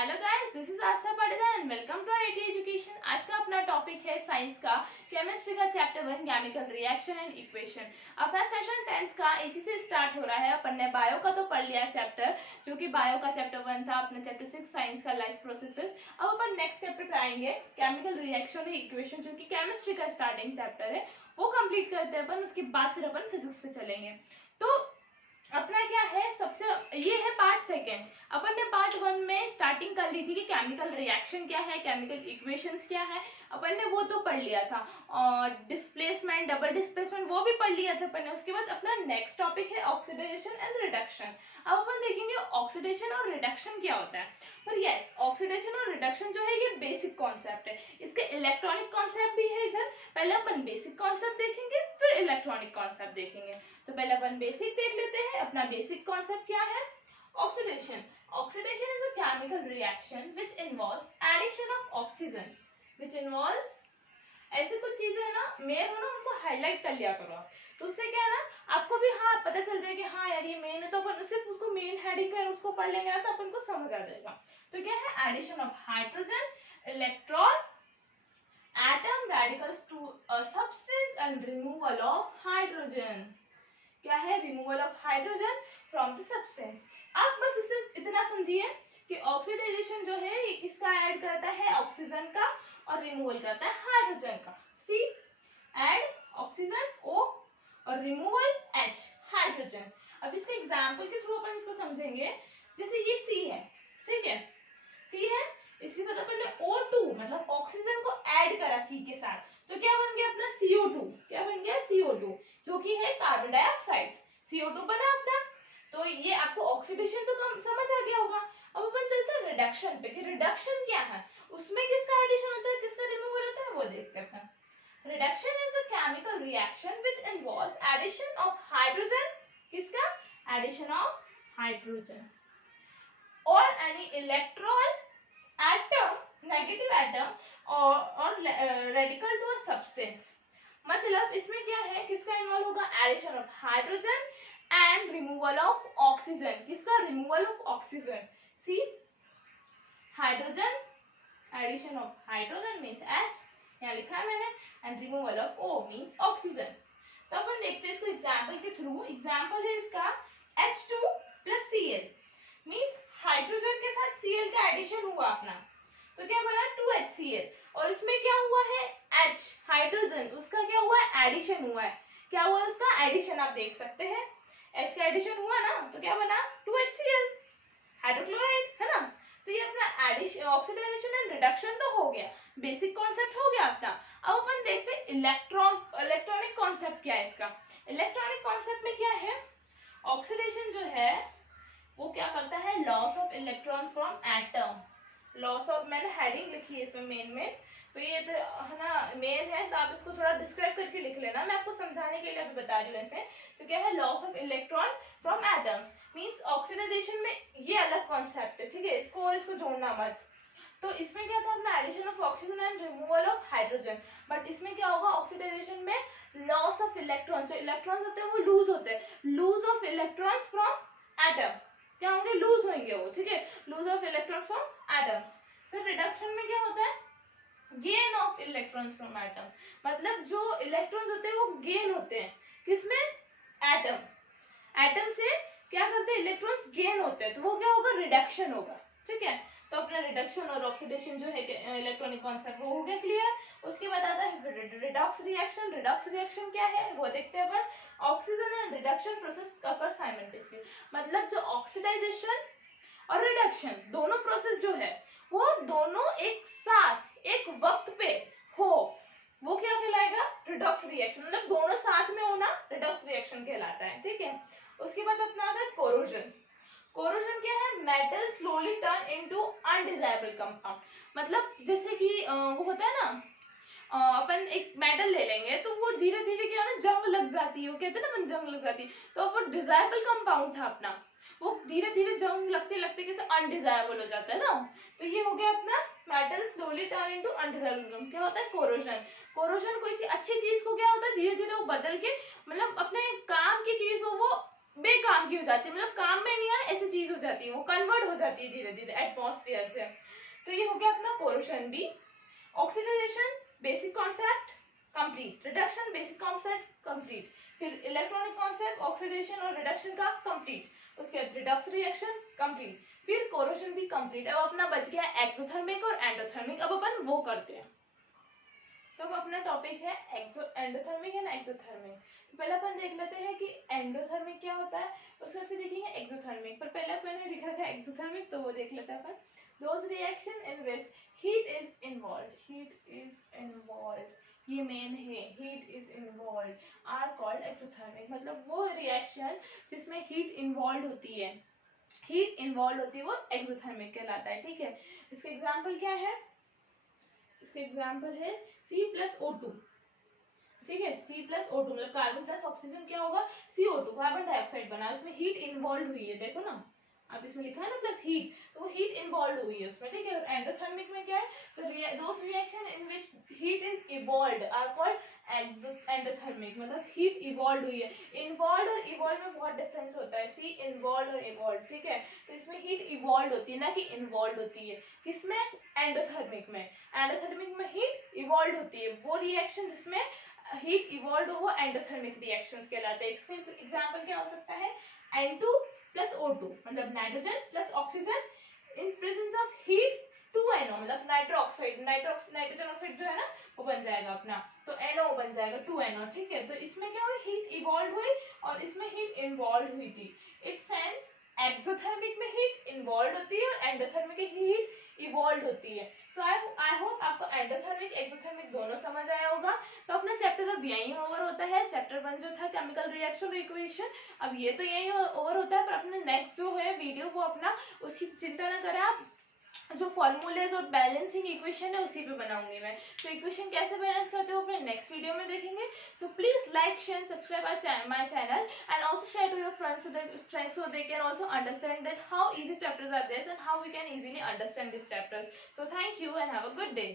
Hello guys, this is Aastha Patidar and welcome to IT education. आज का अपना टॉपिक है साइंस का केमिस्ट्री का chapter 1 chemical reaction and equation. अपना सेशन 10th का इसी से स्टार्ट हो रहा है। अपन ने बायो का तो पढ़ लिया चैप्टर, जो कि बायो का चैप्टर 1 था। अपना चैप्टर 6 साइंस का लाइफ प्रोसेसेस। अब अपन नेक्स्ट चैप्टर पे आएंगे केमिकल रिएक्शन एंड इक्वेशन, जो कि केमिस्ट्री का स्टार्टिंग चैप्टर है, वो कंप्लीट करते हैं अपन। उसके बाद फिर अपन फिजिक्स पे चलेंगे। तो अपना क्या है, सबसे ये है पार्ट सेकेंड। अपन ने पार्ट 1 में स्टार्टिंग कर ली थी कि केमिकल रिएक्शन क्या है, केमिकल इक्वेशंस क्या है, अपन ने वो तो पढ़ लिया था। और डिस्प्लेसमेंट, डबल डिस्प्लेसमेंट, वो भी पढ़ लिया था अपन ने। उसके बाद अपना नेक्स्ट टॉपिक है ऑक्सीडेशन एंड रिडक्शन। अब अपन देखेंगे ऑक्सीडेशन और रिडक्शन क्या होता है। पर यस, ऑक्सीडेशन और रिडक्शन जो है ये बेसिक कॉन्सेप्ट है। इसके इलेक्ट्रॉनिक कॉन्सेप्ट भी है इधर। पहले अपन बेसिक कॉन्सेप्ट देखेंगे, फिर इलेक्ट्रॉनिक कॉन्सेप्ट देखेंगे। तो पहले अपन बेसिक देख लेते हैं। अपना बेसिक कॉन्सेप्ट क्या है? Oxidation. Oxidation is a chemical reaction which involves addition of oxygen, which involves, ऐसे कुछ चीजें है ना, मेन हो ना, उनको हाईलाइट कर लिया करो आप। तो उससे क्या है ना, आपको भी हाँ पता चल जाए कि हाँ यार ये मेन है, तो अपन सिर्फ उसको मेन हेडिंग है उसको पढ़ लेंगे ना, तो अपन को समझ आ जाएगा। तो क्या है? Addition of hydrogen, electron, atom, radicals to a substance and removal of hydrogen. क्या है? Removal of hydrogen from the substance. आप बस इसे इतना समझिए कि ऑक्सीडाइजेशन जो है ये किसका ऐड करता है? ऑक्सीजन का, और रिमूवल करता है हाइड्रोजन का। सी, ऐड ऑक्सीजन, O, और रिमूवल H, हाइड्रोजन। अब इसके एग्जांपल के थ्रू अपन इसको समझेंगे। जैसे ये C है, ठीक है, C है, इसके साथ अपन ने O2 मतलब ऑक्सीजन को ऐड करा C के साथ, तो क्या बन गया अपना CO2। क्या बन गया? CO2, जो कि है कार्बन डाइऑक्साइड। CO2 बना अपना। तो ये आपको ऑक्सीडेशन तो कम समझ आ गया होगा। अब अपन चलते हैं रिडक्शन पे कि रिडक्शन क्या है, उसमें किसका एडिशन होता है, किसका रिमूवल होता है, वो देखते हैं। Reduction is the chemical reaction which involves addition of hydrogen, किसका? एडिशन ऑफ हाइड्रोजन, और any electron, atom, negative atom, और रेडिकल टू अ सब्सटेंस। मतलब इसमें क्या है, किसका इन्वॉल्व होगा? Addition of hydrogen and removal of oxygen. किसका? Removal of oxygen. See, hydrogen, addition of hydrogen means H, यहाँ लिखा है मैंने, and removal of O means oxygen. तो अपन देखते हैं इसको एग्जांपल के थ्रू। एग्जांपल है इसका H2 plus Cl, means hydrogen के साथ Cl का एडिशन हुआ अपना, तो क्या बना? 2HCl। और इसमें क्या हुआ है? H, हाइड्रोजन, उसका क्या हुआ है? एडिशन हुआ है। क्या हुआ उसका? एडिशन। आप देख सकते हैं H का एडिशन हुआ ना, तो क्या बना? 2HCl, हाइड्रोक्लोराइड, है ना। तो ये अपना एडिशन, ऑक्सीडाइजेशन एंड रिडक्शन तो हो गया, बेसिक कॉन्सेप्ट हो गया अपना। अब अपन देखते हैं इलेक्ट्रॉनिक कॉन्सेप्ट क्या है इसका। इलेक्ट्रॉनिक कॉन्सेप्ट में क्या है? ऑक्सीडेशन जो है वो क्या करता है? Loss of electrons from atom. Loss of, मैंने हेडिंग लिखी है इसमें मेन में, तो ये तो है ना मेन है, तो आप इसको थोड़ा डिस्क्राइब करके लिख लेना, मैं आपको समझाने के लिए अभी बता रही हूँ ऐसे। तो क्या है? Loss of electron from atoms means oxidisation में ये अलग कॉन्सेप्ट है, ठीक है, इसको और इसको जोड़ना मत। तो इसमें क्या था अपना? Addition of oxygen and removal of hydrogen. But इसमें क्या होगा? ऑक्सीडाइजेशन में लॉस ऑफ इलेक्ट्रॉन, जो इलेक्ट्रॉन्स होते हैं वो लूज होते हैं, lose of electrons from atom, क्या होंगे? लूज होंगे वो, ठीक है, lose of electron from atoms. फिर रिडक्शन में क्या होता है? Gain of electrons from atom, मतलब जो इलेक्ट्रॉन्स होते हैं वो गेन होते हैं, किसमें? एटम। एटम से क्या करते हैं? इलेक्ट्रॉन्स गेन होते हैं, तो वो क्या होगा? रिडक्शन होगा, ठीक है। तो अपना रिडक्शन और ऑक्सीडेशन जो है इलेक्ट्रॉनिक कॉन्सेप्ट, वो हो गया क्लियर। उसके बाद आता है रिडॉक्स रिएक्शन। रिडॉक्स रिएक्शन क्या है वो देखते हैं अपन। Oxygen and reduction process occur simultaneously, मतलब जो ऑक्सीडाइजेशन और रिडक्शन दोनों प्रोसेस जो है वो दोनों एक साथ एक वक्त पे हो, वो क्या कहलाएगा? Redox reaction. मतलब दोनों साथ में होना रिडॉक्स रिएक्शन कहलाता है, ठीक है। उसके बाद अपना आता है कोरोजन। कोरोजन क्या है? Metal slowly turn into undesirable compound, मतलब जैसे कि वो होता है ना, अपन एक मेटल ले लेंगे तो वो धीरे धीरे क्या है ना, जंग लग जाती है, वो कहते हैं ना अपन जंग लग जाती है, तो वो डिजायरेबल कंपाउंड था अपना, वो धीरे धीरे जंग लगते लगते कैसे अनडिजायरेबल हो जाता है ना। तो ये हो गया अपना metal slowly turn into undesirable compound. क्या होता है? कोरोजन। कोरोजन कोई सी अच्छी चीज को क्या होता है, धीरे धीरे वो बदल के, मतलब अपने काम की चीज हो वो बेकाम की हो जाती है, मतलब काम में नहीं है ऐसी चीज हो जाती है, वो कन्वर्ट हो जाती है धीरे धीरे एटमॉस्फेयर से। तो ये हो गया अपना कोरोशन बी। Oxidisation basic concept complete, reduction basic concept complete, फिर इलेक्ट्रॉनिक कॉन्सेप्ट ऑक्सीडेशन और रिडक्शन का कंप्लीट, उसके बाद रिडक्स रिएक्शन कंप्लीट, फिर कोरोशन भी कंप्लीट। अब अपना बच गया एक्सोथर्मिक और एंडोथर्मिक, अब अपन वो करते हैं। तो अब अपना टॉपिक है एंडोथर्मिक एंड एक्सोथर्मिक। तो पहले अपन देख लेते हैं कि एंडोथर्मिक क्या होता है, उसके बाद फिर देखेंगे एक्सोथर्मिक। पर पहले अपन ने लिखा था एक्सोथर्मिक, तो वो देख लेते हैं अपन। Those reaction in which heat is involve, heat is involve, ये मेन है, heat is involve are called exothermic. मतलब वो रिएक्शन जिसमें हीट इन्वॉल्व होती है, हीट इन्वॉल्व होती है, वो एक्सोथर्मिक कहलाता है। ठीक है, इसके एग्जाम्पल क्या है, इसके एग्जाम्पल है C+O2। ठीक है, C+O2 मतलब कार्बन प्लस ऑक्सीजन क्या होगा, CO2, कार्बन डाइऑक्साइड बना, इसमें हीट इन्वॉल्व हुई है, देखो ना आप इसमें लिखा है ना प्लस हीट, तो वो हीट इन्वॉल्व हुई है उसमें। ठीक है, एंडोथर्मिक में क्या है, तो those reaction in which heat is evolved are called endothermic, मतलब हीट इवॉल्व हुई है। इन्वॉल्व और इवॉल्व में बहुत डिफरेंस होता है, सी इन्वॉल्व और इवॉल्व। ठीक है, तो इसमें हीट इवॉल्व होती है ना कि इन्वॉल्व होती है, किसमें, एंडोथर्मिक में। एंडोथर्मिक में हीट इवॉल्व होती है, वो रिएक्शन जिसमें हीट इवॉल्व हो वो एंडोथर्मिक रिएक्शंस कहलाते हैं। इसके एग्जांपल क्या हो सकता है, N2 प्लस O2 मतलब nitrogen plus oxygen in presence of heat 2NO मतलब नाइट्रो ऑक्साइड, नाइट्रोजन ऑक्साइड जो है ना वो बन जाएगा अपना, तो NO बन जाएगा 2NO। ठीक है, तो इसमें क्या हुई, हीट इवॉल्व हुई और इसमें हीट इन्वॉल्व हुई थी। इट सेंस एक्सोथर्मिक में हीट इन्वॉल्व होती है और एंडोथर्मिक में हीट इवॉल्व होती है। सो आई होप आपको एंडोथर्मिक एक्सोथर्मिक दोनों समझ आया होगा। तो अपना चैप्टर अब यहीं ओवर होता है। चैप्टर 1 जो था केमिकल रिएक्शन इक्वेशन, अब ये तो यहीं ओवर होता है, पर अपने नेक्स्ट जो है वीडियो वो अपना उसकी चिंता न करें आप, जो फॉर्मूलेज और बैलेंसिंग इक्वेशन है उसी पे बनाऊंगी मैं। तो इक्वेशन कैसे बैलेंस करते हो अपने नेक्स्ट वीडियो में देखेंगे। So please like share subscribe my channel and also share to your friends so they can also understand that how easy chapters are this and how we can easily understand these chapters. So thank you and have a good day.